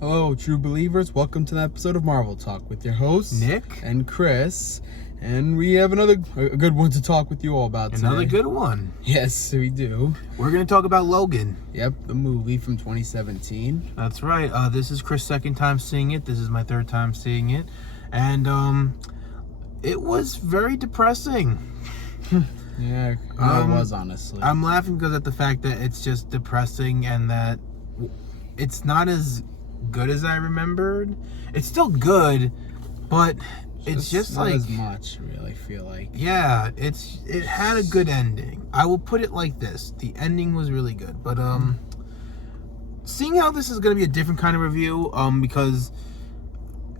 Hello, true believers. Welcome to an episode of Marvel Talk with your hosts, Nick and Chris. And we have a good one to talk with you all about today. Another good one. Yes, we do. We're going to talk about Logan. Yep, the movie from 2017. That's right. This is Chris' second time seeing it. This is my third time seeing it. And it was very depressing. Yeah, it was, honestly. I'm laughing because at the fact that it's just depressing and that it's not as good as I remembered. It's still good, but it's just not like as much, really, I feel like. Yeah, it had a good ending. I will put it like this: the ending was really good. But seeing how this is going to be a different kind of review, because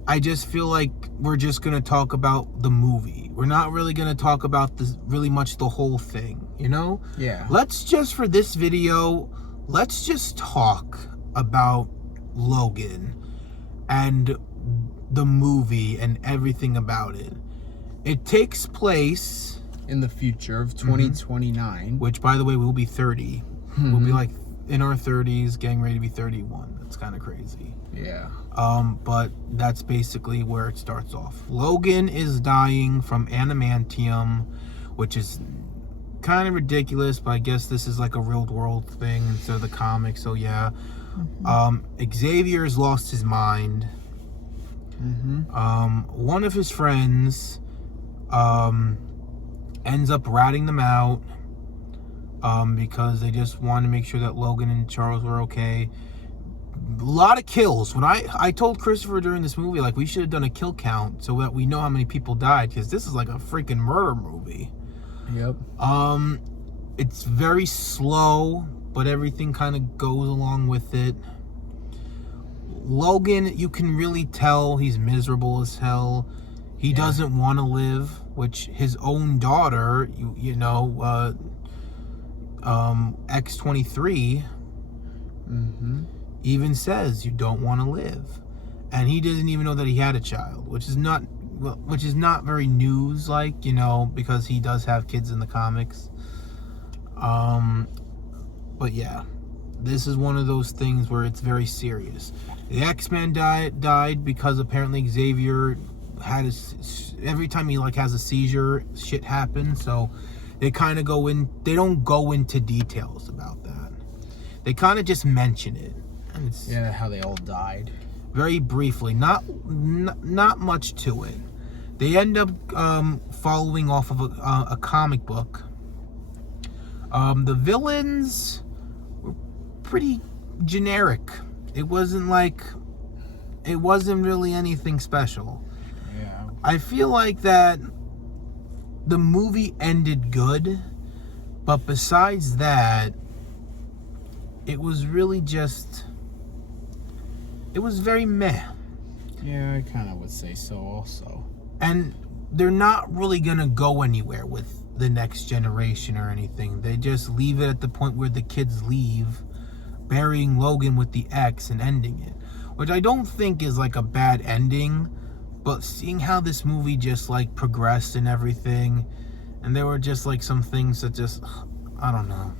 I just feel like we're just going to talk about the movie. We're not really going to talk about really much the whole thing, you know? Yeah. Let's just, for this video, let's just talk about Logan and the movie and everything about it. It takes place in the future of 2029. which, by the way, we'll be 30. We'll be like in our 30s, getting ready to be 31. That's kind of crazy. Yeah. But that's basically where it starts off. Logan is dying from adamantium, which is kind of ridiculous, but I guess this is like a real world thing instead of the comic, so yeah. Xavier's lost his mind. One of his friends ends up ratting them out because they just want to make sure that Logan and Charles were okay. A lot of kills. When I told Christopher during this movie, like, we should have done a kill count so that we know how many people died, because this is like a freaking murder movie. Yep. It's very slow, but everything kind of goes along with it. Logan, you can really tell he's miserable as hell. He doesn't want to live, which his own daughter, X-23, even says you don't want to live, and he doesn't even know that he had a child, which is not very news-like, because he does have kids in the comics. But yeah, this is one of those things where it's very serious. The X-Men died because apparently Xavier had every time he has a seizure, shit happens. So they kind of they don't go into details about that. They kind of just mention it. And it's how they all died. Very briefly, not much to it. They end up following off of a comic book. The villains were pretty generic. It wasn't really anything special. Yeah. I feel like that the movie ended good, but besides that, it was really just, it was very meh. Yeah, I kind of would say so also. And they're not really going to go anywhere with the next generation or anything. They just leave it at the point where the kids leave, burying Logan with the X and ending it, which I don't think is like a bad ending, but seeing how this movie just progressed and everything, and there were just some things that just, I don't know.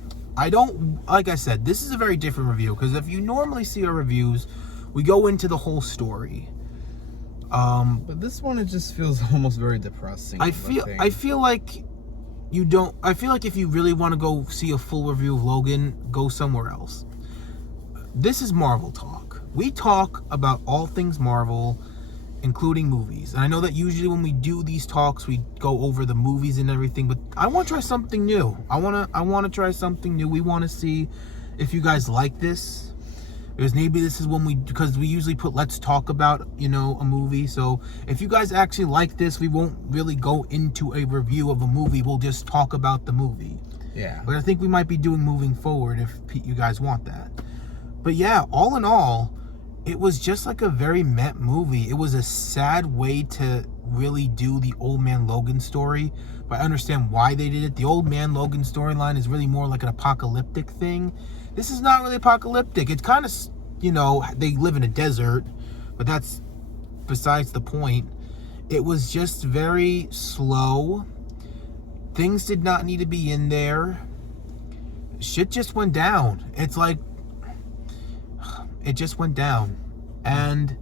Like I said, this is a very different review, because if you normally see our reviews, we go into the whole story. But this one, it just feels almost very depressing. I feel like if you really want to go see a full review of Logan, go somewhere else. This is Marvel Talk. We talk about all things Marvel, including movies. And I know that usually when we do these talks, we go over the movies and everything, but I want to try something new. I want to try something new. We want to see if you guys like this. Because maybe this is because we usually put let's talk about, a movie. So if you guys actually like this, we won't really go into a review of a movie. We'll just talk about the movie. Yeah. But I think we might be doing moving forward if you guys want that. But yeah, all in all, it was just like a very meh movie. It was a sad way to really do the Old Man Logan story. But I understand why they did it. The Old Man Logan storyline is really more like an apocalyptic thing. This is not really apocalyptic. It's kind of, they live in a desert, but that's besides the point. It was just very slow. Things did not need to be in there. Shit just went down. It's like, it just went down. And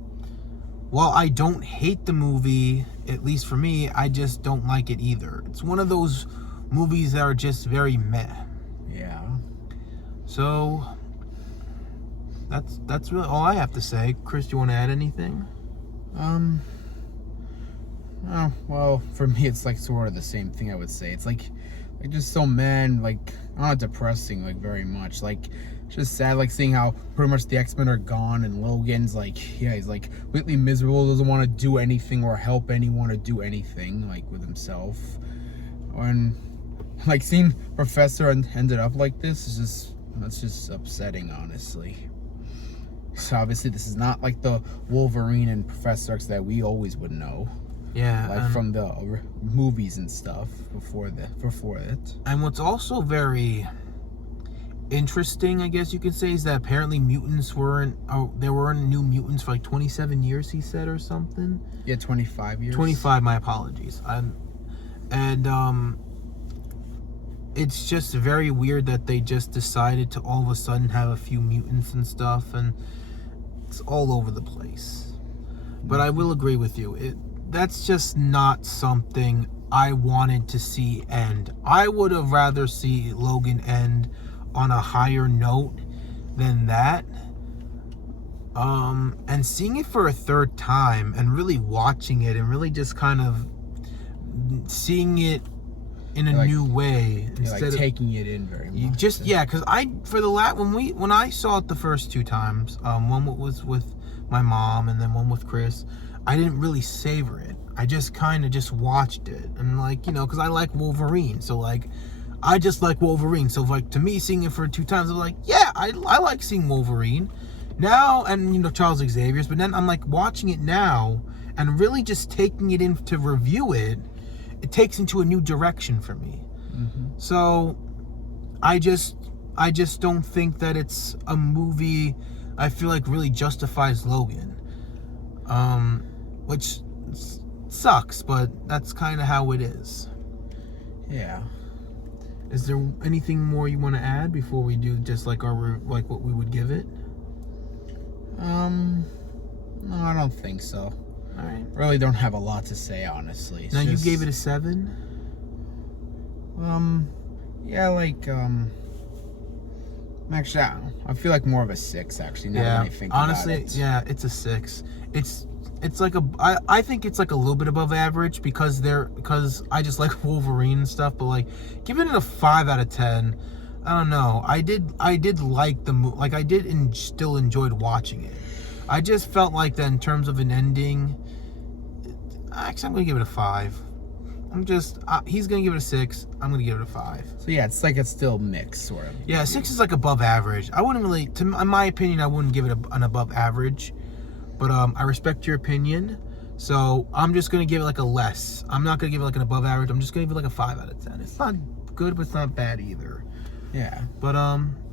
while I don't hate the movie, at least for me, I just don't like it either. It's one of those movies that are just very meh. Yeah. So that's really all I have to say. Chris, do you want to add anything? Oh, well, for me, it's like sort of the same thing. I would say it's like just so like not depressing like very much. Like it's just sad, like seeing how pretty much the X-Men are gone and Logan's like, yeah, he's like completely miserable, doesn't want to do anything or help anyone or do anything like with himself. And like seeing Professor ended up like this is that's just upsetting, honestly. So obviously this is not like the Wolverine and Professor X that we always would know. Yeah, like from the movies and stuff before it. And what's also very interesting, I guess you could say, is that apparently mutants there weren't new mutants for like 27 years, he said, or something. Yeah, 25 years. 25, my apologies. It's just very weird that they just decided to all of a sudden have a few mutants and stuff, and it's all over the place. But I will agree with you. That's just not something I wanted to see end. I would have rather see Logan end on a higher note than that. And seeing it for a third time and really watching it and really just kind of seeing it in a new way instead of taking it in very much. Because when I saw it the first two times, one was with my mom and then one with Chris, I didn't really savor it. I just kind of just watched it. And because I like Wolverine. So I just like Wolverine. So to me, seeing it for two times, I'm like, yeah, I like seeing Wolverine. Now, and Charles Xavier's. But then I'm watching it now and really just taking it in to review it. It takes into a new direction for me. Mm-hmm. So I just don't think that it's a movie I feel like really justifies Logan. Which sucks, but that's kind of how it is. Yeah. Is there anything more you want to add before we do just what we would give it? No, I don't think so. All right. Really don't have a lot to say, honestly. Now, you gave it a 7? Yeah, actually, I feel like more of a 6, actually, now that I think honestly, about it. Yeah, it's a 6. It's like I think it's like a little bit above average because I just like Wolverine and stuff, but giving it a 5 out of 10, I don't know. I did like the movie. I did still enjoyed watching it. I just felt like that in terms of an ending. Actually, I'm gonna give it a 5. He's gonna give it a 6. I'm gonna give it a 5. So yeah, it's still mixed, sort of. Yeah, 6 is above average. I wouldn't really, in my opinion, I wouldn't give it an above average. But I respect your opinion, so I'm just gonna give it a less. I'm not gonna give it an above average. I'm just gonna give it a 5 out of 10. It's not good, but it's not bad either. Yeah. But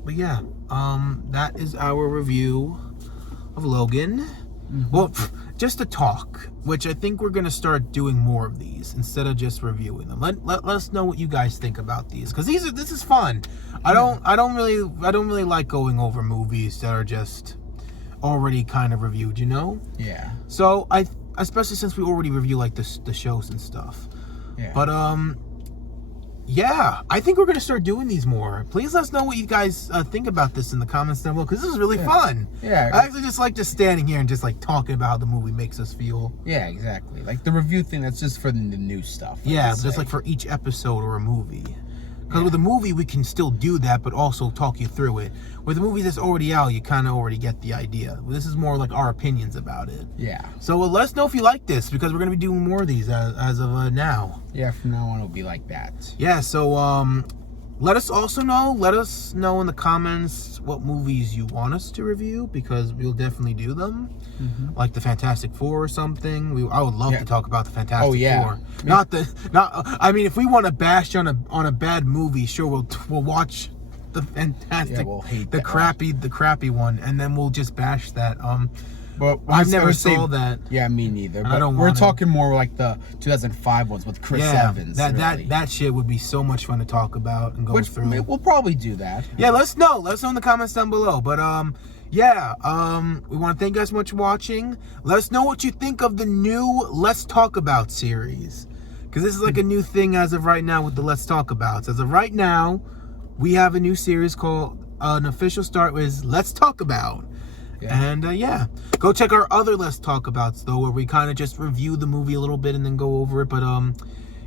yeah. That is our review of Logan. Mm-hmm. Well, just a talk, which I think we're gonna start doing more of these instead of just reviewing them. Let us know what you guys think about these, because this is fun. I don't really like going over movies that are just already kind of reviewed, Yeah. So especially since we already review the shows and stuff. Yeah. But yeah, I think we're gonna start doing these more. Please let us know what you guys think about this in the comments down below, because this is really fun. Yeah. I actually just like standing here and just talking about how the movie makes us feel. Yeah, exactly. The review thing, that's just for the new stuff. Yeah, just for each episode or a movie. Because with a movie, we can still do that, but also talk you through it. With a movie that's already out, you kind of already get the idea. This is more our opinions about it. Yeah. So let us know if you like this, because we're going to be doing more of these as of now. Yeah, from now on, it'll be like that. Yeah, so let us know in the comments what movies you want us to review, because we'll definitely do them. Mm-hmm. Like the Fantastic Four or something. I would love to talk about the Fantastic Four. I mean, if we want to bash on a bad movie, sure, we'll watch the Fantastic, we'll hate the crappy one, and then we'll just bash that. But I've never saw that. Yeah, me neither. But we're talking more like the 2005 ones with Chris Evans. That shit would be so much fun to talk about and go through. We'll probably do that. Yeah, let us know. Let us know in the comments down below. But yeah, we want to thank you guys so much for watching. Let us know what you think of the new Let's Talk About series. Because this is like a new thing as of right now with the Let's Talk Abouts. As of right now, we have a new series called, an official start with Let's Talk About. Yeah. And yeah, go check our other Let's Talk Abouts though, where we kind of just review the movie a little bit and then go over it. But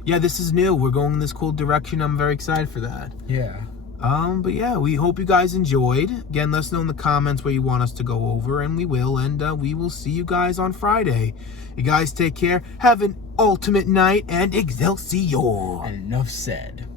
yeah, this is new. We're going in this cool direction. I'm very excited for that. Yeah. But yeah, we hope you guys enjoyed. Again, let us know in the comments where you want us to go over, and we will. And we will see you guys on Friday. You guys take care. Have an ultimate night, and Excelsior. And enough said.